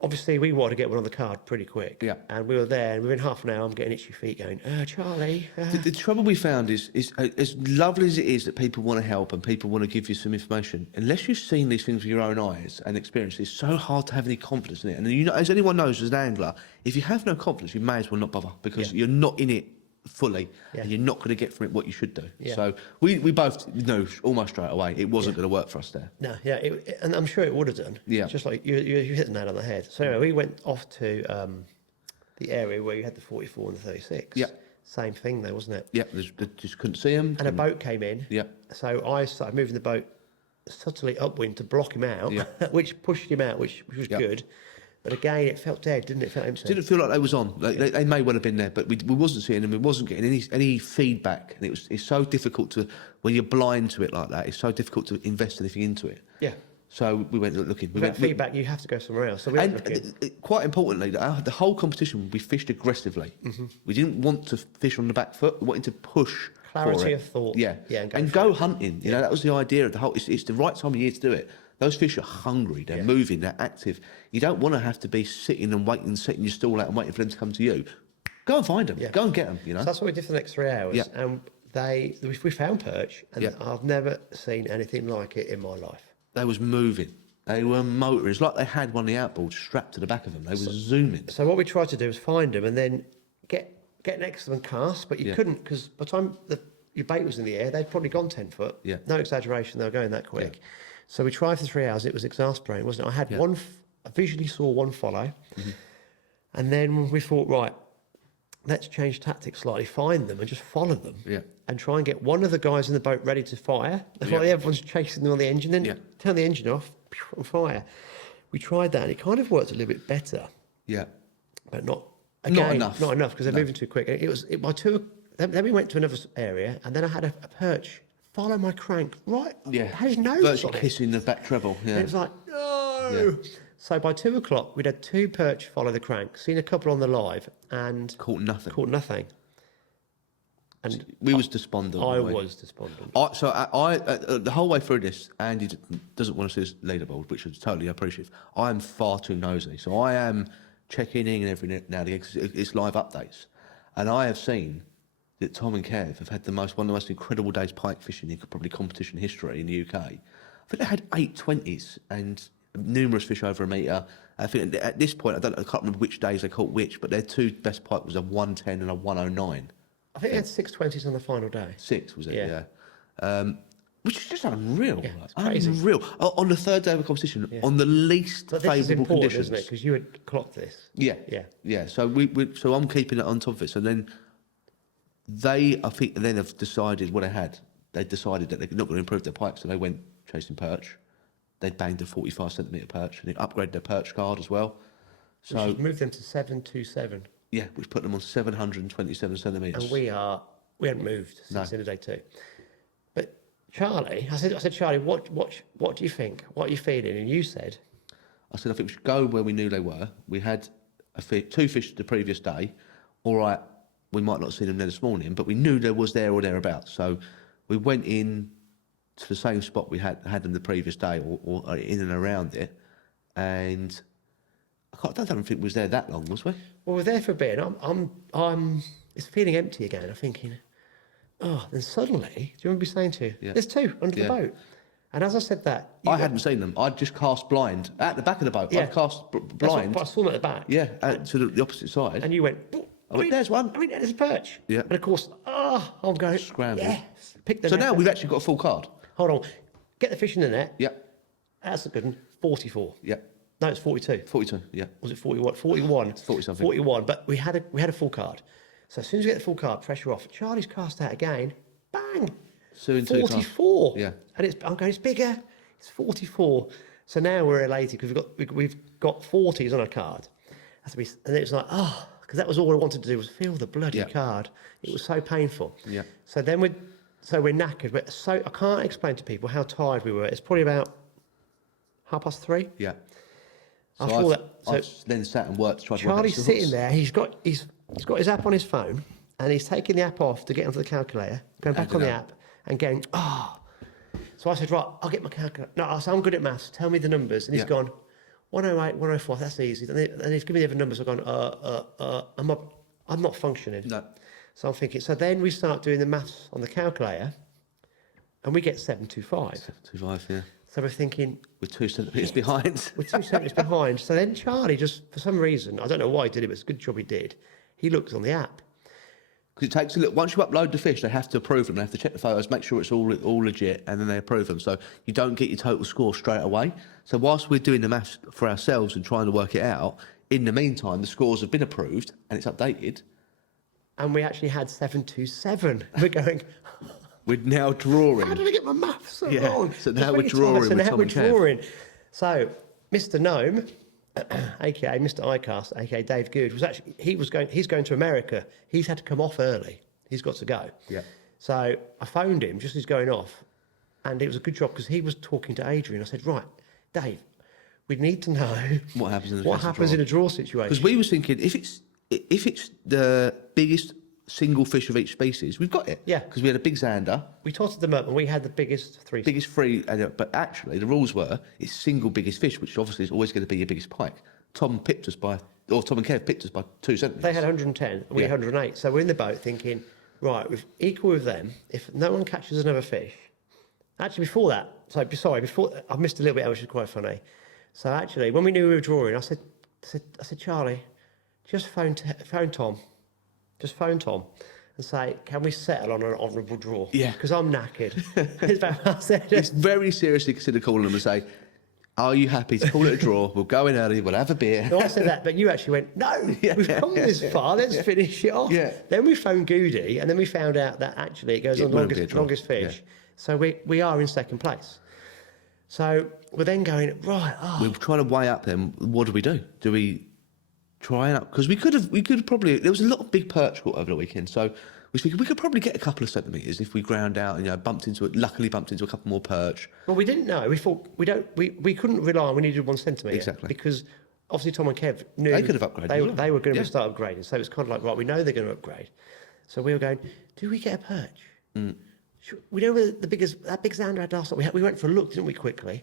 obviously, we wanted to get one on the card pretty quick. Yeah. And we were there, and within half an hour, I'm getting itchy feet going, Charlie. The trouble we found is as lovely as it is that people want to help and people want to give you some information, unless you've seen these things with your own eyes and experienced, it's so hard to have any confidence in it. And as anyone knows, as an angler, if you have no confidence, you may as well not bother, because you're not in it fully, and you're not going to get from it what you should do. So we both know almost straight away it wasn't going to work for us there. No, and I'm sure it would have done. Yeah. Just like you hit the nail on the head. So anyway, we went off to the area where you had the 44 and the 36. Yeah. Same thing though, wasn't it? Yeah, just couldn't see them. And a boat came in. Yeah. So I started moving the boat subtly upwind to block him out, which pushed him out, which was good. But again, it felt dead, didn't it? It felt empty. Didn't feel like they was on. They may well have been there, but we wasn't seeing them. We wasn't getting any feedback, and it's so difficult to, when you're blind to it like that. It's so difficult to invest anything into it. Yeah. So we went looking. Without feedback, you have to go somewhere else. So we went looking. Quite importantly, the whole competition we fished aggressively. We didn't want to fish on the back foot. We wanted to push. Clarity of thought. Yeah. And go hunting. You know, that was the idea of the whole. It's the right time of year to do it. Those fish are hungry, they're moving, they're active. You don't want to have to be sitting and waiting, setting your stall out and waiting for them to come to you. Go and find them, go and get them, So that's what we did for the next 3 hours. Yeah. And we found perch, and I've never seen anything like it in my life. They was moving. They were motoring. It's like they had one of the outboards strapped to the back of them. They were zooming. So what we tried to do was find them and then get next to them and cast, but you couldn't, because by the time your bait was in the air, they'd probably gone 10 foot. Yeah. No exaggeration, they were going that quick. So we tried for 3 hours. It was exasperating, wasn't it? I had I visually saw one follow, and then we thought, right, let's change tactics slightly, find them and just follow them, and try and get one of the guys in the boat ready to fire. While everyone's chasing them on the engine, then turn the engine off and fire. We tried that, and it kind of worked a little bit better. Yeah. But not enough. Not enough, because they're moving too quick. By 2. Then we went to another area, and then I had a perch follow my crank right. Yeah. Has nose virtually on it. kissing the back treble. Yeah. And it was like, no. So by 2 o'clock, we'd had 2 perch follow the crank, seen a couple on the live, and Caught nothing. And we was despondent. I weren't we? was despondent. I the whole way through this, Andy doesn't want to see this leaderboard, which is totally appreciative. I am far too nosy, so I am checking in every now and again, 'cause it's live updates, and I have seen that Tom and Kev have had one of the most incredible days pike fishing in probably competition history in the UK. I think they had 820s and numerous fish over a metre. I think at this point, I can't remember which days they caught which, but their 2 best pike was a 110 and a 109. I think they had 620s on the final day. 6 was it? Yeah. Yeah. which is just unreal. Yeah, it's crazy. Unreal. On the third day of the competition, on the least But this is favourable important, conditions. isn't it? Because you had clocked this. Yeah. So so I'm keeping it on top of it. So then I think, have decided what they decided that they're not going to improve their pike, so they went chasing perch. They banged a 45 centimetre perch, and they upgraded their perch guard as well. So Which moved them to 727. Yeah, which put them on 727 centimetres. And we haven't moved since the end of day 2. But Charlie, I said, Charlie, what do you think? What are you feeling? And you said, I said, I think we should go where we knew they were. We had 2 fish the previous day. All right, we might not have seen them there this morning, but we knew there was there or thereabouts. So we went in to the same spot we had them the previous day, or in and around it. And I don't think it was there that long, was we? well, we're there for a bit. And it's feeling empty again. I'm thinking, then suddenly, do you remember me saying to you, there's 2 under the boat. And as I said that... I hadn't seen them. I'd just cast blind at the back of the boat. Yeah. I'd cast blind. But I saw them at the back. Yeah, to the opposite side. And you went... there's one. There's a perch. Yeah. And of course, I'm going... Scrambling. Yes. Pick the So net now up. we've actually got a full card. Hold on. Get the fish in the net. Yeah. That's a good one. 44. Yeah. No, it's 42. 42, yeah. Was it 41? 41. It's 40 something. 41, but we had a full card. So as soon as we get the full card, pressure off. Charlie's cast out again. Bang! Two and two 44. Yeah. And I'm going, it's bigger. It's 44. So now we're elated because we've got 40s on our card. And it was like, because that was all I wanted to do was feel the bloody card. It was so painful. Yeah. So then we're knackered. But I can't explain to people how tired we were. It's probably about 3:30. Yeah. I then sat and worked to try to Charlie's work out sitting there. He's got his app on his phone, and he's taking the app off to get onto the calculator, going back on the app, and going, So I said, right, I'll get my calculator. No, I said, I'm good at maths. Tell me the numbers. And he's gone, 108, 104. That's easy. And he's given me the other numbers. I've gone, I'm not functioning. No. So I'm thinking. So then we start doing the maths on the calculator, and we get 725. 725, yeah. So we're thinking... We're 2 centimetres behind. We're 2 centimetres behind. So then Charlie just, for some reason, I don't know why he did it, but it's a good job he did. He looked on the app. Because it takes a little... Once you upload the fish, they have to approve them. They have to check the photos, make sure it's all legit, and then they approve them. So you don't get your total score straight away. So whilst we're doing the maths for ourselves and trying to work it out, in the meantime, the scores have been approved and it's updated. And we actually had 727. We're going... We're now drawing. How did I get my maths so wrong? So now we're drawing with Tom and Kev. So Mr. Gnome, aka Mr. iCast, aka Dave Good, he's going to America. He's had to come off early. He's got to go. Yeah. So I phoned him just as he's going off, and it was a good job because he was talking to Adrian. I said, right, Dave, we need to know what happens in a draw situation. Because we was thinking if it's the biggest single fish of each species, we've got it. Yeah. Because we had a big zander. We totted them up and we had the biggest three. Biggest three, but actually the rules were it's single biggest fish, which obviously is always going to be your biggest pike. Tom and Kev pipped us by 2 centimetres. They had 110 and we had 108. So we're in the boat thinking, right, we're equal with them. If no one catches another fish... Actually, before that... I missed a little bit, which is quite funny. So actually, when we knew we were drawing, I said, Charlie, just phone Tom. Just phone Tom and say, can we settle on an honourable draw? Yeah. Because I'm knackered. It's about what I said. Just very seriously consider calling them and say, are you happy to call it a draw? We'll go in early, we'll have a beer. No, I said that, but you actually went, no, we've come this far, let's finish it off. Yeah. Then we phoned Goody, and then we found out that actually it goes on longest fish. Yeah. So we are in second place. So we're then going, right, We're trying to weigh up then, what do we do? Do we try and up? Because we could probably, there was a lot of big perch caught over the weekend, so we could probably get a couple of centimetres if we ground out and luckily bumped into a couple more perch. Well, we didn't know. We thought we couldn't rely on, we needed 1 centimetre. Exactly. Because obviously Tom and Kev knew They could have upgraded. They were going to start upgrading. So it's kind of like, right, we know they're going to upgrade. So we were going, do we get a perch? We know where that big zander had last night. We went for a look, didn't we, quickly?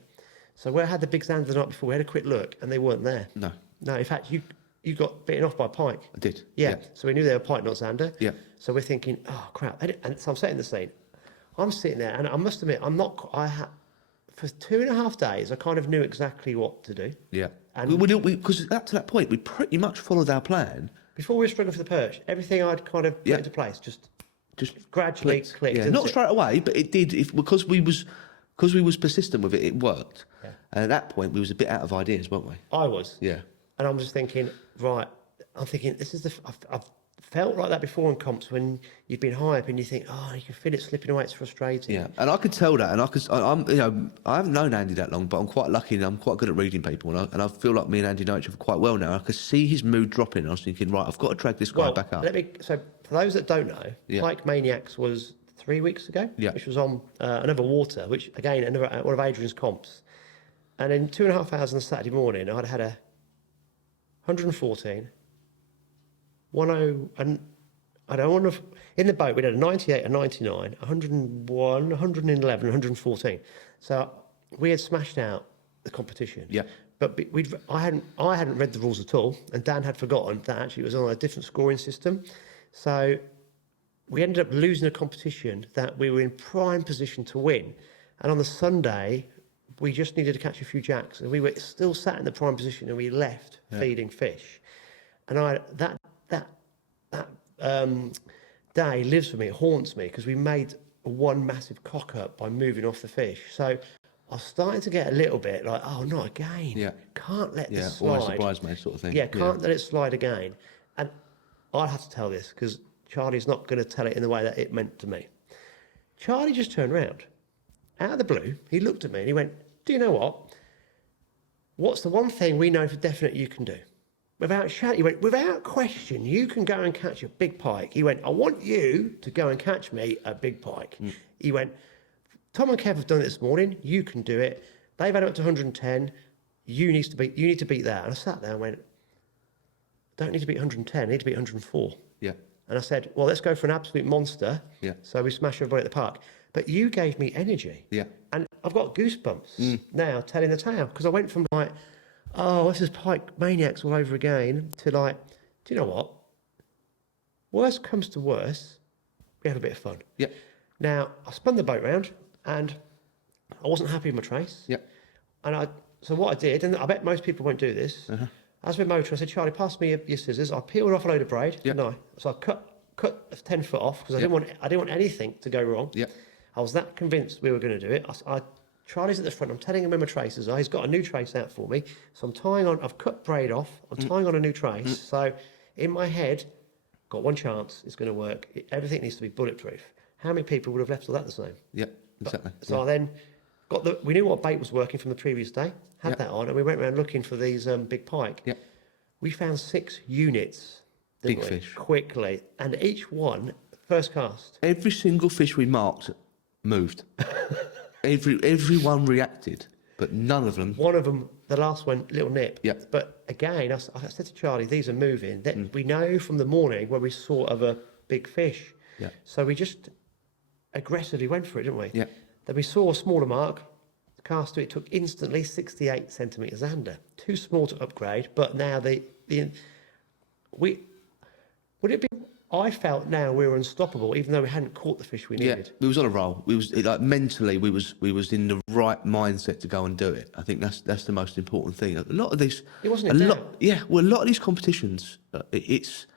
So we had the big zander the night before. We had a quick look and they weren't there. No. No, in fact, you got bitten off by a pike. I did. Yeah. So we knew they were pike, not zander. Yeah. So we're thinking, oh crap! And so I'm setting the scene. I'm sitting there, and I must admit, for 2.5 days, I kind of knew exactly what to do. Yeah. And because up to that point, we pretty much followed our plan. Before we were struggling for the perch, everything I'd kind of put into place, just just gradually clicked. Yeah, didn't not it? straight away, but it did. Because we was persistent with it, it worked. Yeah. And at that point, we was a bit out of ideas, weren't we? I was. Yeah. And I'm just thinking, right, I'm thinking, this is I've felt like that before in comps when you've been high up and you think, oh, you can feel it slipping away, it's frustrating. Yeah, and I could tell that, and I'm, I haven't known Andy that long, but I'm quite lucky, and I'm quite good at reading people, and I feel like me and Andy know each other quite well now. I could see his mood dropping, and I was thinking, right, I've got to drag this guy back up. So for those that don't know, Pike Maniacs was 3 weeks ago, which was on another water, which again, one of Adrian's comps. And in 2.5 hours on the Saturday morning, I'd had a 114, 10, and I don't want to. In the boat, we had a 98, a 99, 101, 111, 114. So we had smashed out the competition. Yeah. But I hadn't read the rules at all, and Dan had forgotten that actually it was on a different scoring system. So we ended up losing a competition that we were in prime position to win. And on the Sunday, we just needed to catch a few jacks, and we were still sat in the prime position, and we left feeding fish. And that day lives for me, it haunts me, because we made one massive cock up by moving off the fish. So I was starting to get a little bit like, oh, not again. Yeah. Can't let this almost slide. surprised me, sort of thing. Yeah, can't let it slide again. And I have to tell this because Charlie's not going to tell it in the way that it meant to me. Charlie just turned around. Out of the blue, he looked at me and he went, do you know what? What's the one thing we know for definite you can do? Without shout, he went, without question, you can go and catch a big pike. He went, I want you to go and catch me a big pike. He went, Tom and Kev have done it this morning. You can do it. They've had it up to 110. You need to beat that. And I sat there and went, don't need to beat 110. I need to beat 104. Yeah. And I said, well, let's go for an absolute monster. Yeah. So we smash everybody at the park. But you gave me energy. Yeah. And I've got goosebumps now telling the tale, because I went from like, oh, this is Pike Maniacs all over again, to like, do you know what? Worst comes to worst, we have a bit of fun. Yeah. Now, I spun the boat round and I wasn't happy with my trace. Yeah. And so what I did, and I bet most people won't do this, as with motor, I said, Charlie, pass me your scissors. I peeled off a load of braid. Yeah. No. So I cut 10 foot off because I didn't want anything to go wrong. Yeah. I was that convinced we were going to do it. Charlie's at the front. I'm telling him where my traces are. He's got a new trace out for me. So I'm tying on. I've cut braid off. I'm tying on a new trace. So in my head, got one chance. It's going to work. Everything needs to be bulletproof. How many people would have left all that the same? Yeah. Exactly. So I then we knew what bait was working from the previous day. Had that on, and we went around looking for these big pike. Yeah. We found 6 units. Big we? fish. Quickly, and each one first cast. Every single fish we marked moved. Everyone reacted, but none of them. One of them, the last one, little nip. Yeah. But again, I said to Charlie, these are moving. That we know from the morning where we saw of a big fish. Yeah. So we just aggressively went for it, didn't we? Yeah. Then we saw a smaller mark. Cast to it took instantly 68 centimetres under. Too small to upgrade, but now would it be? I felt now we were unstoppable, even though we hadn't caught the fish we needed. Yeah, we was on a roll. We was like mentally, we was in the right mindset to go and do it. I think that's the most important thing. A lot of these, It wasn't a doubt. Well, a lot of these competitions, it's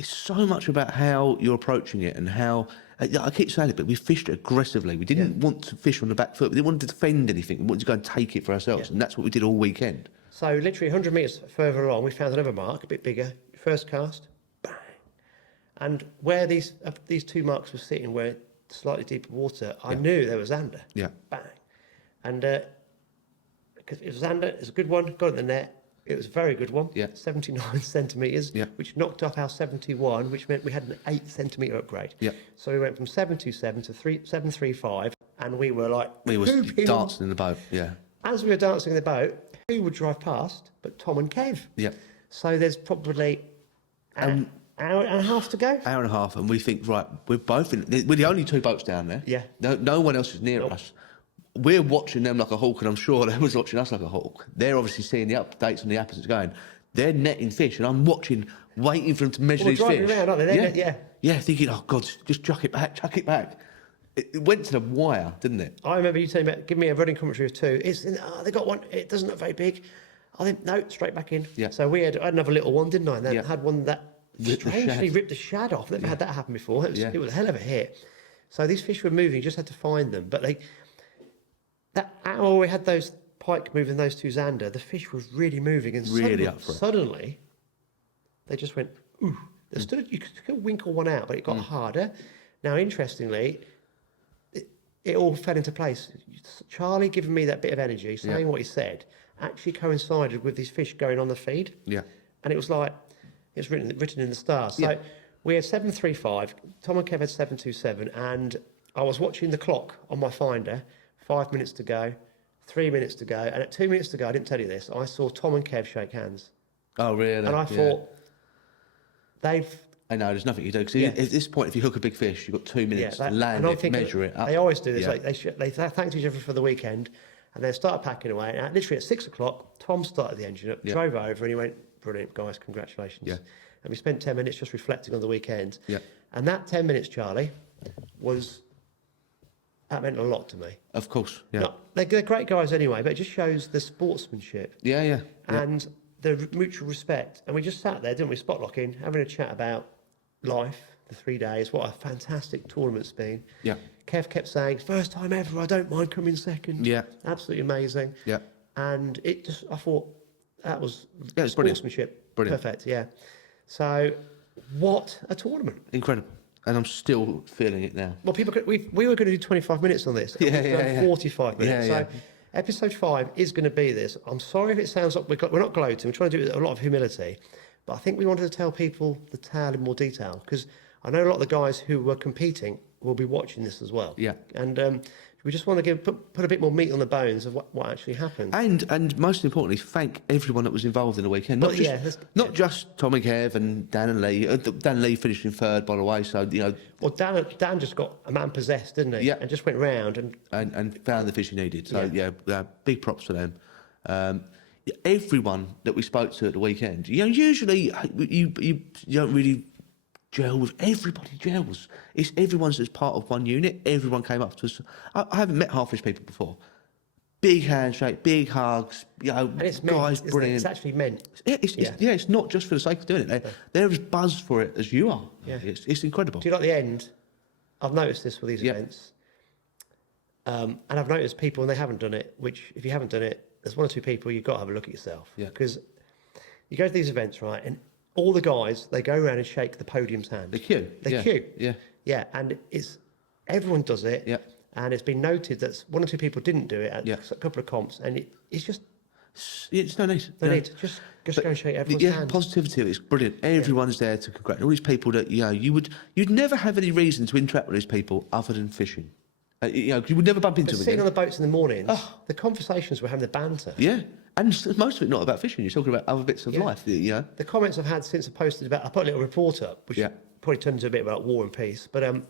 so much about how you're approaching it and how. I keep saying it, but we fished aggressively. We didn't want to fish on the back foot. We didn't want to defend anything. We wanted to go and take it for ourselves, and that's what we did all weekend. So literally 100 metres further along, we found another mark, a bit bigger. First cast, bang. And where these 2 marks were sitting, where slightly deeper water, I knew there was under. Yeah. Bang. And because it was under, it's a good one, got it in the net. It was a very good one. Yeah. 79 centimetres, Yeah. which knocked off our 71, which meant we had an 8 centimetre upgrade. Yeah. So we went from 727 to 735, and we were like, We was whooping. dancing in the boat. Yeah. As we were dancing in the boat, who would drive past but Tom and Kev? Yeah. So there's probably an hour and a half to go. Hour and a half, and we think, right, we're the only 2 boats down there. Yeah. No one else is near us. We're watching them like a hawk, and I'm sure they was watching us like a hawk. They're obviously seeing the updates and the opposites going. They're netting fish, and I'm watching, waiting for them to measure these fish. Driving around, aren't they? Yeah, thinking, oh God, just chuck it back. It went to the wire, didn't it? I remember you telling me, give me a running commentary of 2. They got one, it doesn't look very big. I think, no, straight back in. Yeah. So I had another little one, didn't I? And then Yeah. had one that strangely ripped the shad off. Never had that happen before. It was a hell of a hit. So these fish were moving. You just had to find them. But that hour we had those pike moving, those two zander, the fish was really moving, and Really up for it. suddenly they just went ooh. You could winkle one out, but it got harder. Now, interestingly, it all fell into place. Charlie giving me that bit of energy, saying what he said, actually coincided with these fish going on the feed. Yeah. And it was like, it's written in the stars. So we had 735, Tom and Kev had 727, and I was watching the clock on my finder, 5 minutes to go, 3 minutes to go, and at 2 minutes to go, I didn't tell you this, I saw Tom and Kev shake hands. Oh, really? And I thought, I know, there's nothing you do. Because at this point, if you hook a big fish, you've got 2 minutes to land it, measure it up. They always do this. They thanked each other for the weekend, and they started packing away. And literally at 6 o'clock, Tom started the engine up, drove over, and he went, brilliant, guys, congratulations. Yeah. And we spent 10 minutes just reflecting on the weekend. Yeah. And that 10 minutes, Charlie, that meant a lot to me. Of course, yeah. They're great guys anyway, but it just shows the sportsmanship. Yeah. And the mutual respect. And we just sat there, didn't we, spot-locking, having a chat about life, the 3 days, what a fantastic tournament's been. Yeah. Kev kept saying, first time ever, I don't mind coming second. Yeah. Absolutely amazing. Yeah. And I thought, that was sportsmanship. Brilliant. Perfect, yeah. So, what a tournament. Incredible. And I'm still feeling it now. Well, we were going to do 25 minutes on this. We've done 45 minutes. So, episode 5 is going to be this. I'm sorry if it sounds like we're not gloating. We're trying to do it with a lot of humility. But I think we wanted to tell people the tale in more detail, because I know a lot of the guys who were competing will be watching this as well. Yeah. And we just want to put a bit more meat on the bones of what actually happened. And most importantly, thank everyone that was involved in the weekend. Not just Tom and Kev and Dan and Lee. Dan and Lee finished in third, by the way. So Well, Dan just got a man possessed, didn't he? Yeah. And just went round and found the fish he needed. So big props to them. Everyone that we spoke to at the weekend, usually you don't really gel with everybody. Gels. Everyone's as part of one unit. Everyone came up to us. I haven't met half these people before. Big handshake, big hugs. And it's guys, brilliant. It's actually meant. It's not just for the sake of doing it. They're as buzzed for it as you are. Yeah. It's incredible. Do you like the end? I've noticed this with these events, and I've noticed people when they haven't done it. Which, if you haven't done it, there's one or two people you've got to have a look at yourself. Yeah. Because you go to these events, right, and all the guys, they go around and shake the podium's hand. They queue. Yeah, and everyone does it. Yeah. And it's been noted that one or two people didn't do it at a couple of comps, and it's just... It's no need. No need. Just go and shake everyone's hand. Positivity, it's brilliant. Everyone's there to congratulate all these people that, you'd never have any reason to interact with these people other than fishing. You would never bump into them sitting on the boats in the mornings, the conversations we're having, the banter. Yeah. And most of it not about fishing. You're talking about other bits of life. The comments I've had since I posted about... I put a little report up, which probably turned into a bit about war and peace, but... and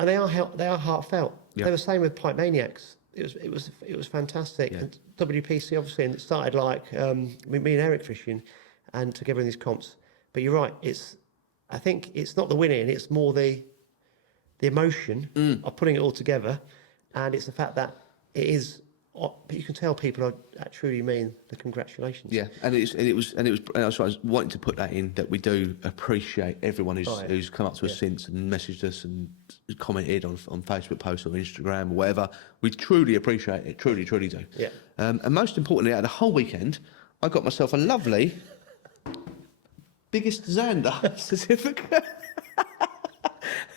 they are heartfelt. Yeah. They were saying with Pipe Maniacs, it was fantastic. Yeah. And WPC, obviously, and it started like me and Eric fishing and together in these comps. But you're right, I think it's not the winning, it's more the emotion of putting it all together, and it's the fact that it is. You can tell people truly mean the congratulations. Yeah, and I was wanting to put that in, that we do appreciate everyone who's come up to us since and messaged us and commented on Facebook posts or Instagram or whatever. We truly appreciate it, truly do. Yeah. And most importantly, out of the whole weekend, I got myself a lovely biggest Xander certificate.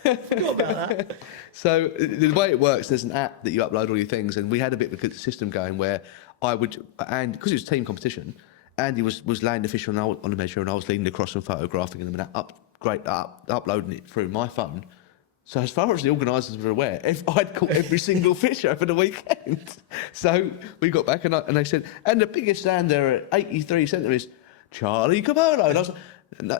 Forgot about that. So the way it works, there's an app that you upload all your things, and we had a bit of a system going where and because it was team competition, Andy was laying the fish on the measure, and I was leaning across and photographing them and uploading it through my phone. So as far as the organisers were aware, I'd caught every single fish over the weekend. So we got back and they said, and the biggest Xander at 83 centimetres, Charlie Capolo. And I was like,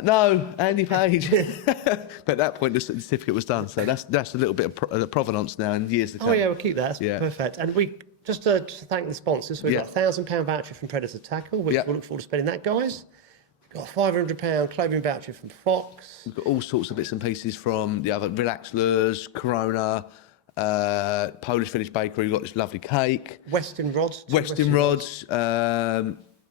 no, Andy Page. But at that point, the certificate was done. So that's a little bit of provenance now in years to come. Oh, yeah, we'll keep that. That's perfect. And we just to thank the sponsors. We've got a £1,000 voucher from Predator Tackle, which we'll look forward to spending that, guys. We've got a £500 clothing voucher from Fox. We've got all sorts of bits and pieces from the other Relax Lures, Corona, Polish Village Bakery. We've got this lovely cake. Westin Rods. Westin Rods.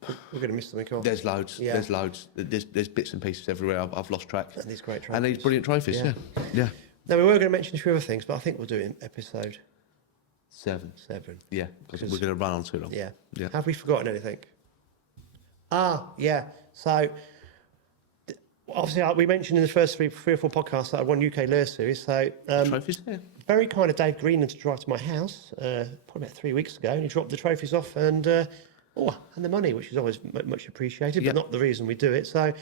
We're going to miss something off. There's loads. Yeah. There's loads. There's bits and pieces everywhere. I've lost track. And these great trophies. And these brilliant trophies. Yeah. Yeah. Now, we were going to mention a few other things, but I think we'll do it in episode 7. 7. Yeah, because we're going to run on too long. Yeah. Yeah. Have we forgotten anything? Yeah. So, obviously, we mentioned in the first three or four podcasts that I won UK Lure Series. So, Trophies. Yeah. very kind of Dave Greenland to drive to my house probably about 3 weeks ago, and he dropped the trophies off and the money, which is always much appreciated, Yep. but not the reason we do it. So,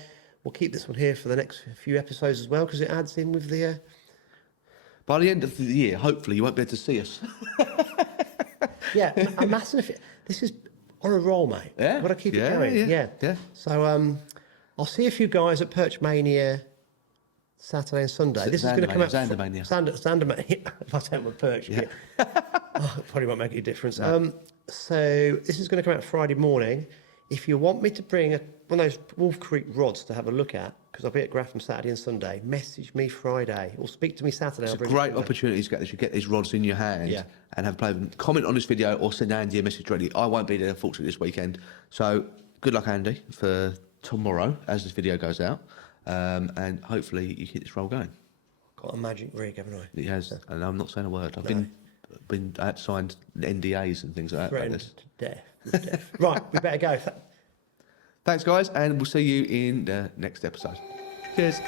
we'll keep this one here for the next few episodes as well, because it adds in with the. By the end of the year, hopefully, you won't be able to see us. Yeah, a massive. This is on a roll, mate. Yeah. Got to keep it Yeah, going. yeah. So I'll see a few guys at Perch Mania Saturday and Sunday. This is going to come out. Zandermania. Zandermania. If I take my Perch, yeah. It probably won't make any difference. No. So this is going to come out Friday morning. If you want me to bring one of those Wolf Creek rods to have a look at, because I'll be at Grafham Saturday and Sunday, message me Friday or speak to me Saturday. It's I'll a bring great it opportunity to get these rods in your hand and have a play with them. Comment on this video or send Andy a message directly. I won't be there, unfortunately, this weekend. So good luck, Andy, for tomorrow as this video goes out. And hopefully you keep this roll going. Got a magic rig, haven't I? He has, and I'm not saying a word. I've been signed NDAs and things like that. Threatened to death. Right, we better go. Thanks, guys, and we'll see you in the next episode. Cheers.